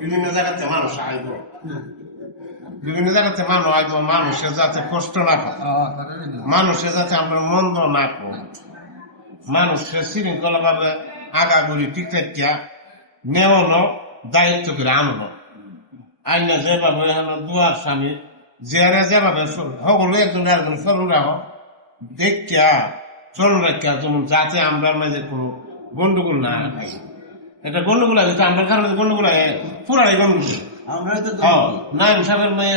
বিভিন্ন জায়গাতে মানুষ আইব, বিভিন্ন জায়গাতে মানুষ আইব, মানুষের যাতে কষ্ট না পায়, মানুষের যাতে আমরা মন্দ না করি, মানুষের শৃঙ্খলা ভাবে আগাগুড়ি ঠিক থাকিয়া নেওয়ানো দায়িত্ব করে আনবো। আইনা যেভাবে দুয়ার স্বামী যারা যেভাবে সকলে একজন একজন চলু রাখো দেখিয়া চলু রাখিয়া যেমন যাতে আমরা মাঝে কোনো গন্ডগোল না হয়। এটা গন্ডগোল আছে তো আমরা কারণে গন্ডগোল পুরাই গন্ডগোল। নাইম সাহেবের মেয়ে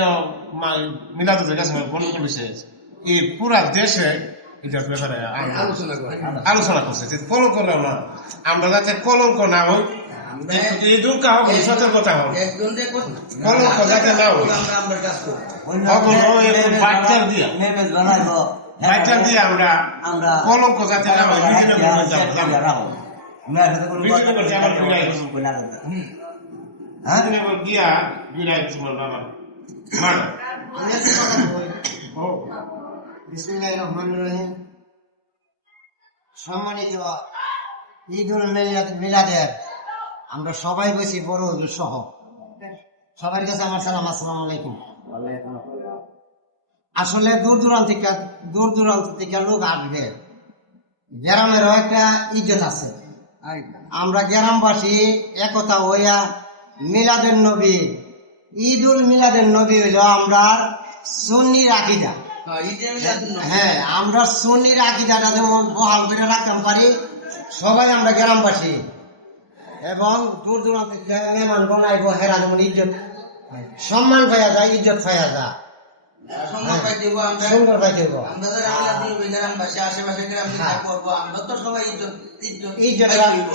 মিলাদ গেছে গন্ডগোল হয়েছে এই পুরা দেশে এটার ব্যাপারে আলোচনা করছে। কলঙ্ক না, আমরা যাতে কলঙ্ক না হই, এই দুঃখ হোক, সতর্কতা হোক, কলঙ্ক যাতে না হই, বাচ্চার দিয়ে আমরা কলঙ্ক যাতে না হয় গিয়া বিরাই তোমার বাবা সম্মানিত ঈদুল মিলাদের আমরা সবাই বসি বড় সহ সবার কাছে আমার সালাম, আসসালামু আলাইকুম। আসলে দূর দূরান্ত থেকে লোক আসবে, গ্রামেরও একটা ইজ্জত আছে। আমরা গ্রামবাসী একতা হইয়া মিলাদের নবী, ঈদুল মিলাদের নবী হইল আমরা সুন্নির আকীদা। হ্যাঁ, আমরা সুন্নির আকীদাটা যেমন বহাল করে রাখতে পারি সবাই আমরা গ্রামবাসী, এবং দূর দূরান্ত থেকে মেহমান বানাইব, হেরা যেমন ইজ্জত সম্মান পাইয়া যায়, ইজ্জত পাইয়া যায়, সুন্দর পাই দেব।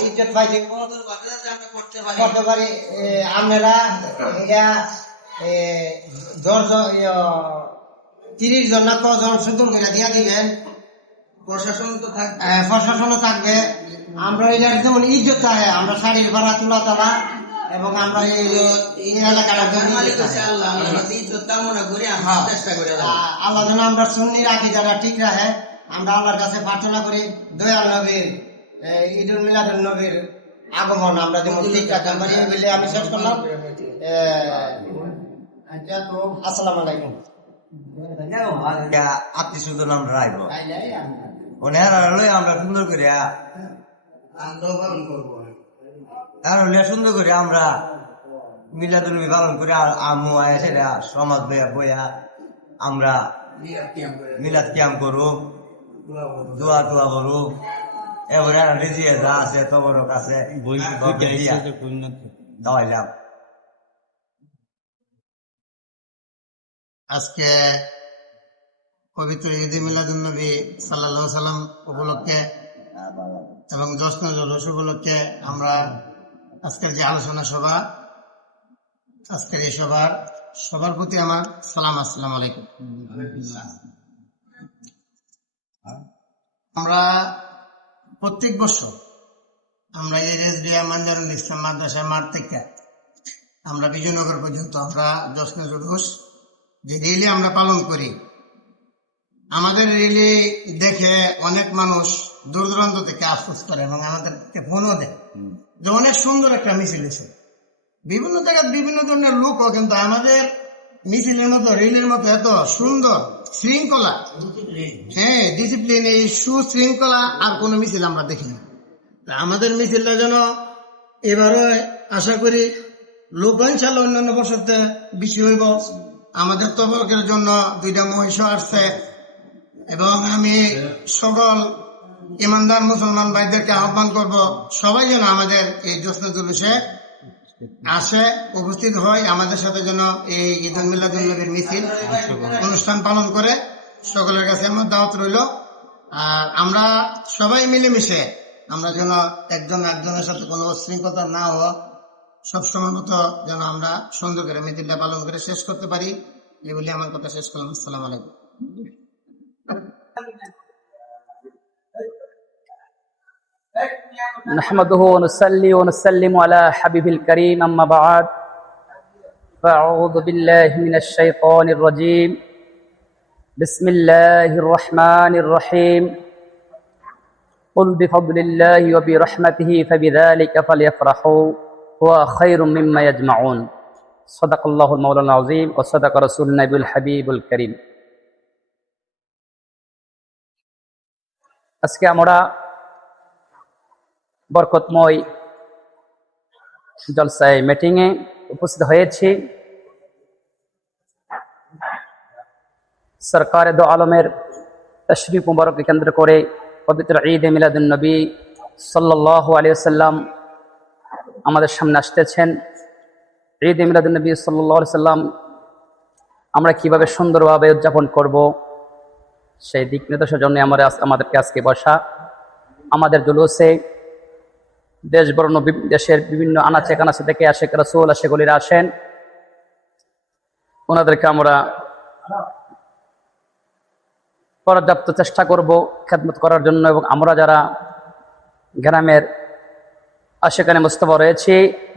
ইজ্জত পাই দেব করতে পারি। আপনারা 30 জন না কজন সুন্দর করে দিয়া দিবেন, প্রশাসনও থাকবে। আমরা এটার যেমন ইজ্জত চাই, আমরা শাড়ির ভাড়া তুলা তারা, এবং আমরা এই এলাকাটা আল্লাহ যেন আমরা সুন্নির আকীদাটা ঠিক রাখে। আমরা আল্লাহর কাছে প্রার্থনা করি দয়াল নবীর ঈদুল মিলাদুন নবীর আগমন আমরা যেমন ঠিক রাখতে পারি। বলে আমি শেষ করলাম। আসসালামু আলাইকুম। আত্মীয় স্বজন আমরা রাইব আমরা সুন্দর করে সুন্দর করে আমরা মিলাদুল নবী পালন করে আম্মু আয়া সেটা সমাজ বইয়া আমরা মিলাদ কিয়াম করু, দোয়া টোয়া করু, এবারে রেজিয়ে যা আছে তবর কাছে দাওয়াইলাম। আজকে পবিত্র ঈদ মিলাদুন নবী সাল্লাল্লাহু আলাইহি সাল্লাম উপলক্ষে এবং জশ্ন জুলুস উপলক্ষে আমরা আজকের যে আলোচনা সভা, আজকের এই সবার প্রতি আমার সালাম, আসসালামু আলাইকুম। আমরা প্রত্যেক বছর আমরা এই রেজবিয়া মানজারুল ইসলাম মাদ্রাসা মাঠ থেকে আমরা বিজয়নগর পর্যন্ত আমরা জশ্ন জুলুস যে রেলি আমরা পালন করি, আমাদের রেলি দেখে অনেক মানুষ দূর দূরান্ত থেকে আফসোস করে এবং আমাদেরকে ফোনও দেয় যে অনেক সুন্দর একটা মিছিল হয়েছে। বিভিন্ন জায়গায় বিভিন্ন ধরনের লোকও, কিন্তু আমাদের মিছিলের মতো রেলের মতো এত সুন্দর শৃঙ্খলা, হ্যাঁ ডিসিপ্লিন, এই সুশৃঙ্খলা আর কোন মিছিল আমরা দেখি না। আমাদের মিছিলটা যেন এবারে আশা করি লোক ইনশাল্লাহ অন্যান্য বছরতে বেশি হইব। আমাদের তবরকের জন্য 2টা মহিষ আসছে, এবং আমি সকল ইমানদার মুসলমান ভাইদেরকে আহ্বান করব সবাই যেন আমাদের এই জশ্ন জুলুসে আসে, উপস্থিত হয়, আমাদের সাথে যেন এই ঈদুল মিলাদুন নবীর মিছিল অনুষ্ঠান পালন করে। সকলের কাছে আমার দাওয়াত রইল। আর আমরা সবাই মিলেমিশে আমরা যেন একজন একজনের সাথে কোনো উশৃঙ্খলতা না হওয়া, সবসময় মতো যেন আমরা সুন্দর করে মিছিলটা পালন করে শেষ করতে পারি। এগুলি আমার কথা শেষ করলাম। আসসালামু আলাইকুম। نحمده ونصلي ونسلم على حبيب الكريم أما بعد فأعوذ بالله من الشيطان الرجيم بسم الله الرحمن الرحيم قل بفضل الله وبرحمته فبذلك فليفرحوا هو خير مما يجمعون صدق الله المولى العظيم وصدق رسول النبي الحبيب الكريم আজকে আমরা বরকতময় জলসায় মিটিংয়ে উপস্থিত হয়েছি। সরকারে দো আলমের তশরিফ মুবারককে কেন্দ্র করে পবিত্র ঈদ এ মিলাদুন নবী সাল্লাল্লাহু আলাইহি ওয়াসাল্লাম আমাদের সামনে আসতেছেন। ঈদ এ মিলাদুন নবী সাল্লাল্লাহু আলাইহি ওয়াসাল্লাম আমরা কিভাবে সুন্দরভাবে উদযাপন করব, সেই দিক নির্দেশের জন্য আমাদেরকে আজকে বসা। আমাদের জুলুসে দেশ বরণ দেশের বিভিন্ন আনাচে কানাচে থেকে আশেক রাসূল আশেক ওলিরা আসেন। ওনাদেরকে আমরা পর্যাপ্ত চেষ্টা করব খেদমত করার জন্য, এবং আমরা যারা গ্রামের আশেকানে মুস্তফা রয়েছি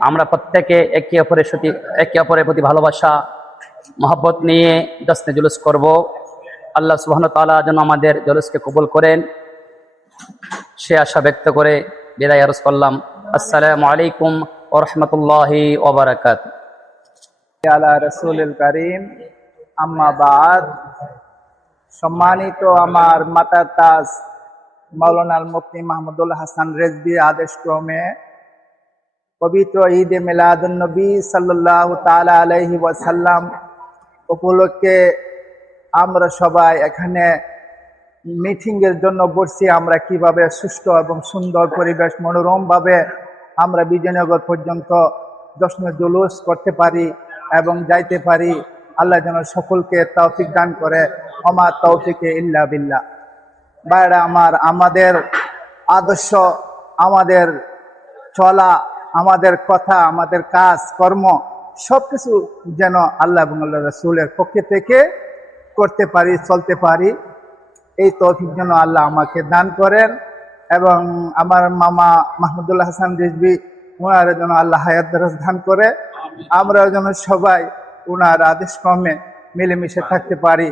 আমরা প্রত্যেকে একে অপরের প্রতি ভালোবাসা মহব্বত নিয়ে জশ্নে জুলুস করব। আল্লাহ সুবহানাহু ওয়া তাআলা যেন আমাদের জুলুসকে কবুল করেন সে আশা ব্যক্ত করে বিদায় আরজ করলাম। আসসালামু আলাইকুম ওয়া রাহমাতুল্লাহি ওয়া বারাকাতুহু। আলা রাসূলুল কারীম আম্মা বাদ। সম্মানিত আমার মাতার তাজ মাওলানা আল মুফতি মাহমুদুল হাসান রেজভী আদেশ ক্রমে পবিত্র ঈদে মিলাদুন নবী সাল্লাল্লাহু তাআলা আলাইহি ওয়াসাল্লাম উপলক্ষে আমরা সবাই এখানে মিটিং এর জন্য বসছি। আমরা কিভাবে সুষ্ঠু এবং সুন্দর পরিবেশ মনোরমভাবে আমরা বিজয়নগর পর্যন্ত জশ্নে জুলুস করতে পারি এবং যাইতে পারি, আল্লাহ যেন সকলকে তৌফিক দান করে। ওমা তৌফিকে ইল্লা বিল্লাহ। ভাইরা আমার, আমাদের আদর্শ, আমাদের চলা, আমাদের কথা, আমাদের কাজ কর্ম সবকিছু যেন আল্লাহ এবং আল্লাহ রাসূলের পক্ষ থেকে করতে পারি, চলতে পারি, এই তৌফিক যেন আল্লাহ আমাকে দান করেন। এবং আমার মামা মাহমুদুল হাসান রিজভী ওনার যেন আল্লাহ হায়াত দারাজ দান করে, আমরা যেন সবাই ওনার আদেশ ক্রমে মিলেমিশে থাকতে পারি।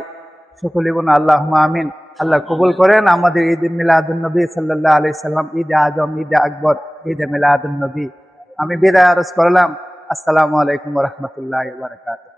সকলে বলুন আল্লাহুম্মা আমিন। আল্লাহ কবুল করেন আমাদের ঈদ মিলাদুন নবী সাল্লাল্লাহু আলাইহি সাল্লাম, ঈদে আজম, ঈদে আকবর, ঈদে মিলাদুন নবী। আমি বিদায় আরজ করলাম। আসসালামু আলাইকুম ওয়া রাহমাতুল্লাহি ওয়া বারাকাতুহু।